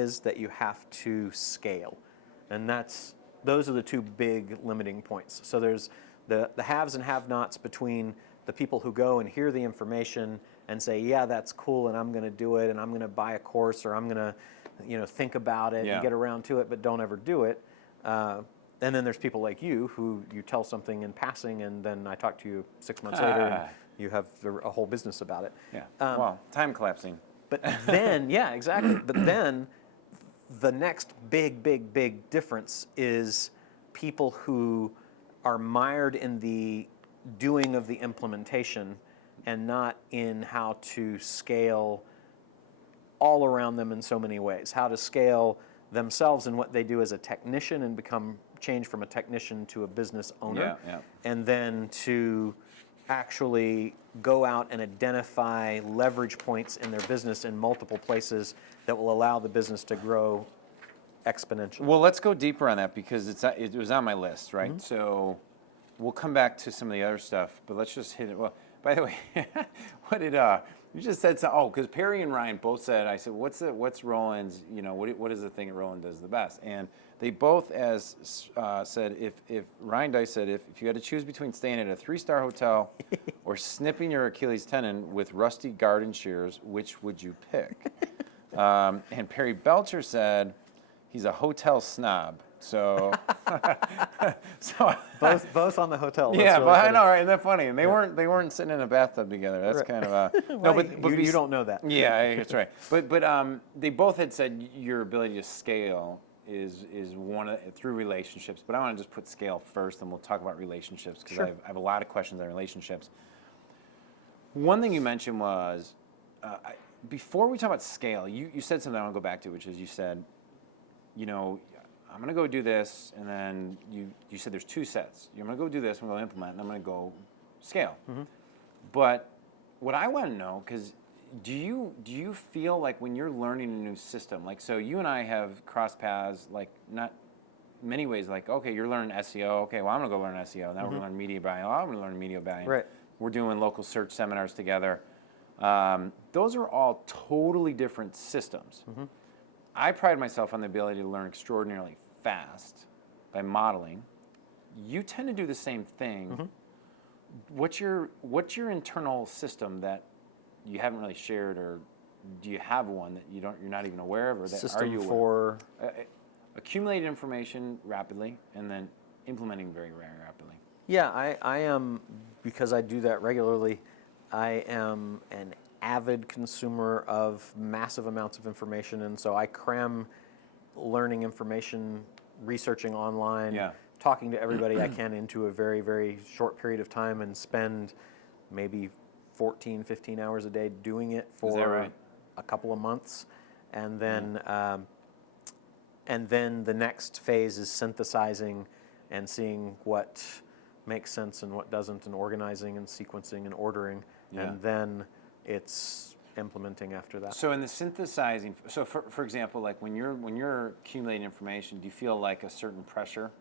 is that you have to scale. And those are the two big limiting points. So there's the haves and have-nots between the people who go and hear the information and say, yeah, that's cool, and I'm going to do it, and I'm going to buy a course, or I'm going to, think about it and get around to it, but don't ever do it. And then there's people like you who you tell something in passing, and then I talk to you 6 months later, and you have a whole business about it. Yeah. Well, time collapsing. But then, yeah, exactly. But then the next big difference is people who are mired in the doing of the implementation and not in how to scale all around them in so many ways. How to scale themselves and what they do as a technician and change from a technician to a business owner. And then to actually go out and identify leverage points in their business in multiple places that will allow the business to grow exponentially. Well, let's go deeper on that because it was on my list, right? Mm-hmm. So we'll come back to some of the other stuff, but let's just hit it. Well, by the way, what did you just said? Because Perry and Ryan both said. I said, "What's Roland's? What is the thing that Roland does the best?" And they both said, if Ryan Dice said, if you had to choose between staying at a 3-star hotel or snipping your Achilles tendon with rusty garden shears, which would you pick? And Perry Belcher said, he's a hotel snob. So, both on the hotel. Yeah, really but I know, right? Isn't that funny? And they weren't sitting in a bathtub together. That's kind of a well, no. But you don't know that. Yeah, that's right. But they both had said your ability to scale is through relationships. But I want to just put scale first, and we'll talk about relationships because I have a lot of questions on relationships. One thing you mentioned was before we talk about scale, you said something I want to go back to, which is you said, I'm going to go do this, and then you said there's 2 sets. I'm going to go do this, I'm going to implement, and I'm going to go scale. Mm-hmm. But what I want to know, because do you feel like when you're learning a new system, like so you and I have crossed paths, like not many ways, like, okay, you're learning SEO, okay, well, I'm going to go learn SEO. Now we're going to learn media buying. Oh, I'm going to learn media buying. Right. We're doing local search seminars together. Those are all totally different systems. Mm-hmm. I pride myself on the ability to learn extraordinarily fast by modeling. You tend to do the same thing. Mm-hmm. What's your internal system that you haven't really shared, or do you have one that you're not even aware of, or that system are you for accumulating information rapidly and then implementing very rapidly? Yeah, I am, because I do that regularly. I am an avid consumer of massive amounts of information, and so I cram learning information, researching online, talking to everybody I can into a very, very short period of time, and spend maybe 14, 15 hours a day doing it for a couple of months. And then the next phase is synthesizing and seeing what makes sense and what doesn't, and organizing and sequencing and ordering. And then it's implementing after that. So in the synthesizing, so for example, like when you're accumulating information, do you feel like a certain pressure,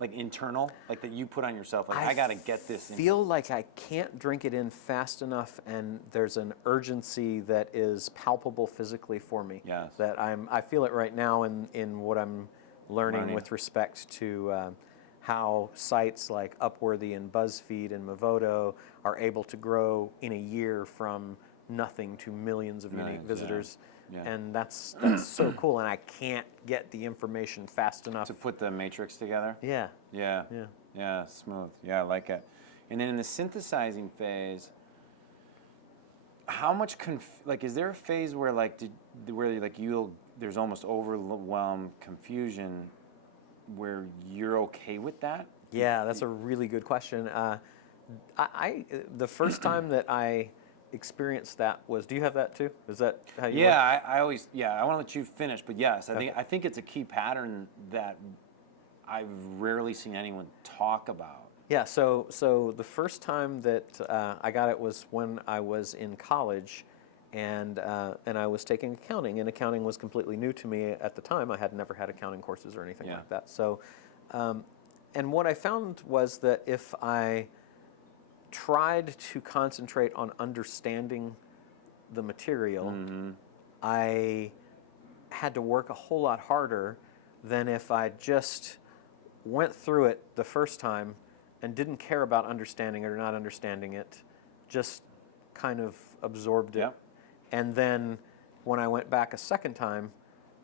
like internal, like that you put on yourself, like I got to get this? I feel like I can't drink it in fast enough, and there's an urgency that is palpable physically for me. Yes. That I feel it right now in what I'm learning with respect to how sites like Upworthy and BuzzFeed and Movoto are able to grow in a year from nothing to millions of unique visitors. And that's so cool, and I can't get the information fast enough to put the matrix together. Yeah, smooth. Yeah, I like it. And then in the synthesizing phase, how much is there a phase where there's almost overwhelmed confusion where you're okay with that? Yeah, that's a really good question. The first time that I experienced that was, do you have that too? Is that how you work? I always, I want to let you finish, but yes, I think it's a key pattern that I've rarely seen anyone talk about. Yeah, so the first time that I got it was when I was in college, and I was taking accounting, and accounting was completely new to me at the time. I had never had accounting courses or anything like that. So, and what I found was that if I tried to concentrate on understanding the material, I had to work a whole lot harder than if I just went through it the first time and didn't care about understanding it or not understanding it, just kind of absorbed it. Yep. And then when I went back a second time,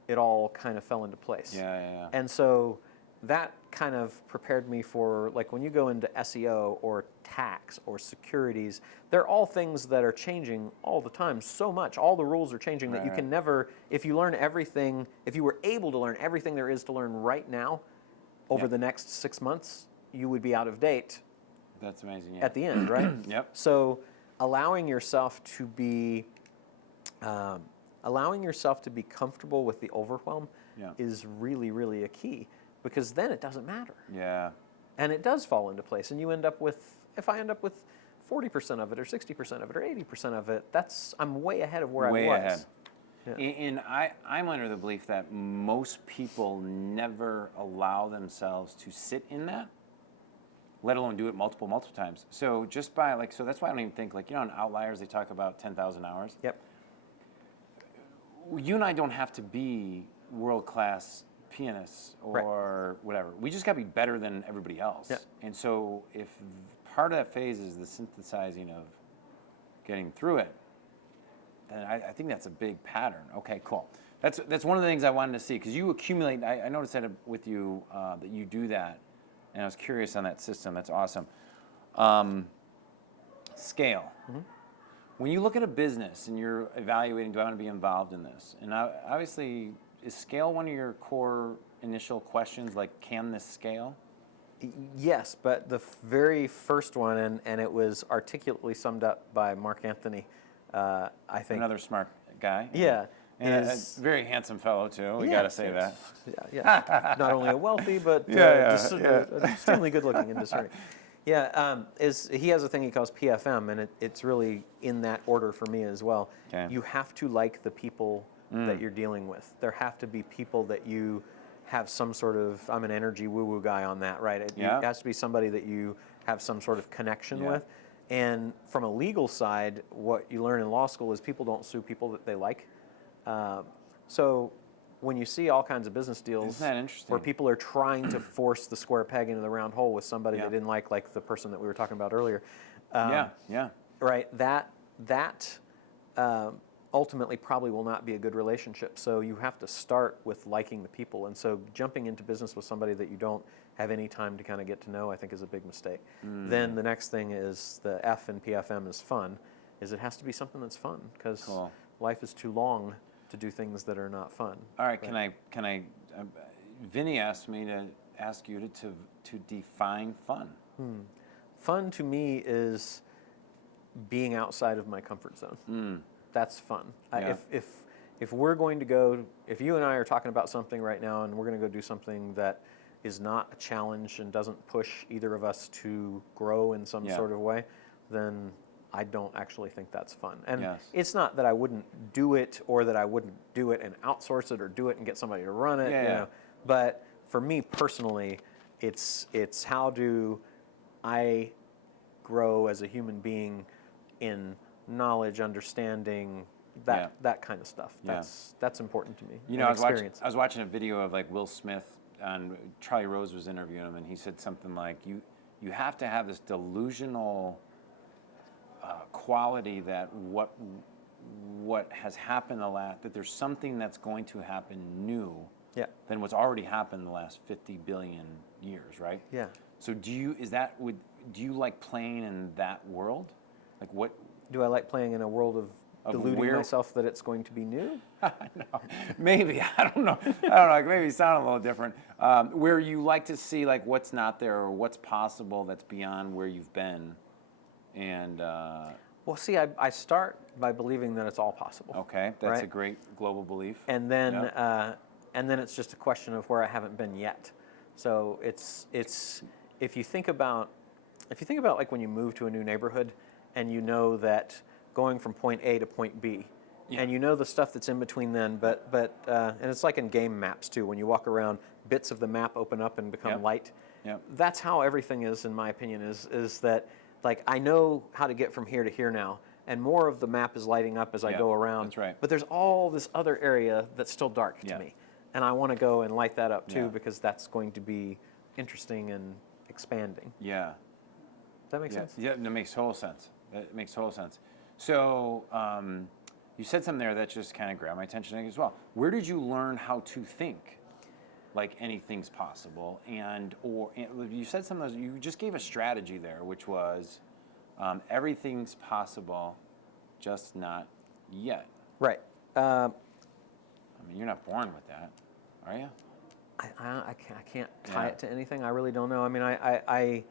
it all kind of fell into place. Yeah. And so that kind of prepared me for, like, when you go into SEO or tax or securities, they're all things that are changing all the time so much. All the rules are changing that you can never, if you learn everything, if you were able to learn everything there is to learn right now over the next 6 months, you would be out of date. That's amazing. At the end, right? Yep. So allowing yourself to be comfortable with the overwhelm is really, really a key, because then it doesn't matter. Yeah. And it does fall into place, and you end up with, if I end up with 40% of it or 60% of it or 80% of it, I'm way ahead of where I was. Way ahead. Yeah. And I'm under the belief that most people never allow themselves to sit in that, let alone do it multiple times. So just by so that's why I don't even think, in Outliers they talk about 10,000 hours. Yep. You and I don't have to be world-class pianists or whatever. We just got to be better than everybody else. Yep. And so if part of that phase is the synthesizing of getting through it, then I think that's a big pattern. Okay, cool. That's one of the things I wanted to see, because you accumulate. I noticed that with you that you do that, and I was curious on that system. That's awesome. Scale. Mm-hmm. When you look at a business and you're evaluating, do I want to be involved in this? And obviously, is scale one of your core initial questions? Like, can this scale? Yes, but the very first one, and it was articulately summed up by Mark Anthony, I think. Another smart guy. Yeah. And a very handsome fellow, too. We got to say that. Yeah. Not only a wealthy, but extremely good-looking and discerning. Yeah, he has a thing he calls PFM, and it's really in that order for me as well. Okay. You have to like the people that you're dealing with. There have to be people that you have some sort of, I'm an energy woo-woo guy on that, right? It has to be somebody that you have some sort of connection with. And from a legal side, what you learn in law school is people don't sue people that they like. So when you see all kinds of business deals where people are trying to force the square peg into the round hole with somebody they didn't like the person that we were talking about earlier. Right, that ultimately probably will not be a good relationship. So you have to start with liking the people. And so jumping into business with somebody that you don't have any time to kind of get to know, I think, is a big mistake. Then the next thing is the F in PFM is fun, is it has to be something that's fun, because life is too long to do things that are not fun. All right, can I Vinny asked me to ask you to define fun. Fun to me is being outside of my comfort zone. That's fun. If we're going to go, if you and I are talking about something right now and we're going to go do something that is not a challenge and doesn't push either of us to grow in some sort of way, then I don't actually think that's fun. And it's not that I wouldn't do it, or that I wouldn't do it and outsource it, or do it and get somebody to run it. You know? But for me personally, it's how do I grow as a human being in knowledge, understanding, that kind of stuff. That's important to me. You know, I was watching a video of Will Smith, and Charlie Rose was interviewing him, and he said something like, you have to have this delusional quality that what has happened that there's something that's going to happen new than what's already happened in the last 50 billion years, right? Yeah. So do you like playing in that world? Like, what do I like playing in a world of deluding myself that it's going to be new? No, maybe. I don't know. Like, maybe sound a little different. Where you like to see what's not there, or what's possible that's beyond where you've been. And well, see, I start by believing that it's all possible. Okay, that's a great global belief. And then it's just a question of where I haven't been yet. So it's if you think about when you move to a new neighborhood, and you know that going from point A to point B, and you know the stuff that's in between then, but and it's like in game maps too. When you walk around, bits of the map open up and become light. That's how everything is, in my opinion. Is that I know how to get from here to here now, and more of the map is lighting up as I go around. That's right. But there's all this other area that's still dark to Yeah. me. And I want to go and light that up too, Yeah. because that's going to be interesting and expanding. Yeah. Does that make sense? Yeah, that makes total sense. That makes total sense. So you said something there that just kind of grabbed my attention as well. Where did you learn how to think like anything's possible? And you said something, you just gave a strategy there, which was everything's possible, just not yet. Right. I mean, you're not born with that, are you? I can't tie it to anything. I really don't know. I mean, I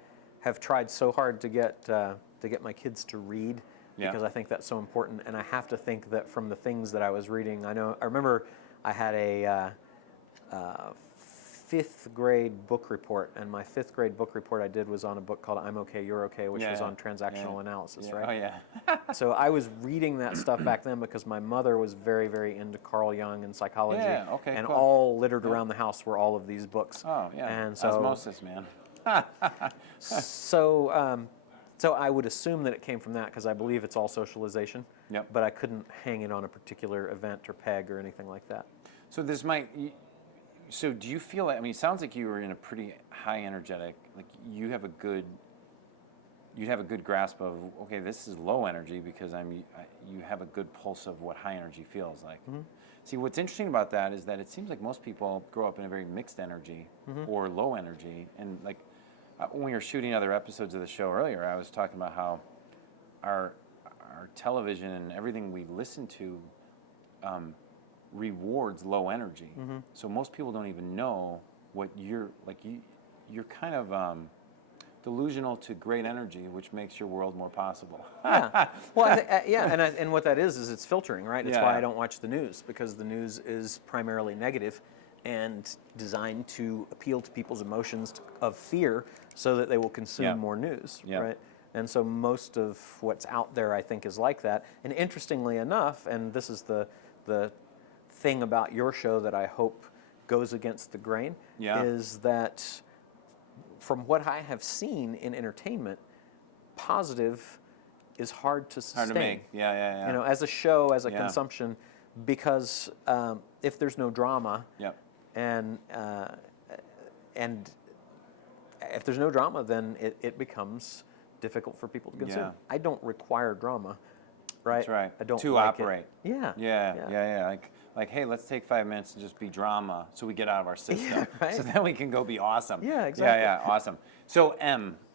have tried so hard to get my kids to read, because I think that's so important. And I have to think that from the things that I was reading, I remember I had a 5th grade book report, and my 5th grade book report I did was on a book called I'm Okay, You're Okay, which was on transactional analysis, right? Oh, yeah. So I was reading that stuff back then because my mother was very, very into Carl Jung and psychology. Yeah, okay, and cool. all littered around the house were all of these books. Oh, yeah. And so, Osmosis, man. so I would assume that it came from that, because I believe it's all socialization. Yep. But I couldn't hang it on a particular event or peg or anything like that. So this might. So do you feel like? I mean, it sounds like you were in a pretty high energetic. Like you'd have a good grasp of, okay, this is low energy, because you have a good pulse of what high energy feels like. Mm-hmm. See, what's interesting about that is that it seems like most people grow up in a very mixed energy or low energy. And like when we were shooting other episodes of the show earlier, I was talking about how our television and everything we listen to rewards low energy. Mm-hmm. So most people don't even know what you're kind of delusional to great energy, which makes your world more possible. Yeah. Well, and what that is it's filtering, right? It's why I don't watch the news, because the news is primarily negative and designed to appeal to people's emotions of fear so that they will consume more news, right? And so most of what's out there, I think, is like that. And interestingly enough, and this is the thing about your show that I hope goes against the grain, is that from what I have seen in entertainment, positive is hard to sustain. Hard to make. Yeah. You know, as a show, as a consumption, because if there's no drama, and if there's no drama, then it becomes difficult for people to consume. Yeah. I don't require drama, right? That's right. I don't to like operate. It. Yeah. Like, hey, let's take 5 minutes and just be drama, so we get out of our system, so then we can go be awesome. Yeah, exactly. Yeah, awesome. So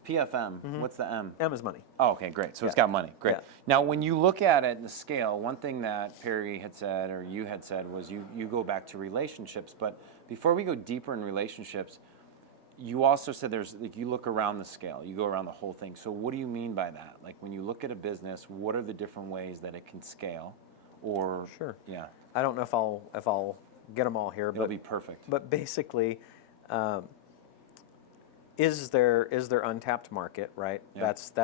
PFM, what's the M? M is money. Oh, okay, great. So it's got money. Great. Yeah. Now, when you look at it in the scale, one thing that Perry had said, or you had said, was you go back to relationships. But before we go deeper in relationships, you also said you look around the scale, you go around the whole thing. So what do you mean by that? Like when you look at a business, what are the different ways that it can scale? Or sure. Yeah. I don't know if I'll get them all here, It'll be perfect. But basically, is there untapped market, right? Yeah.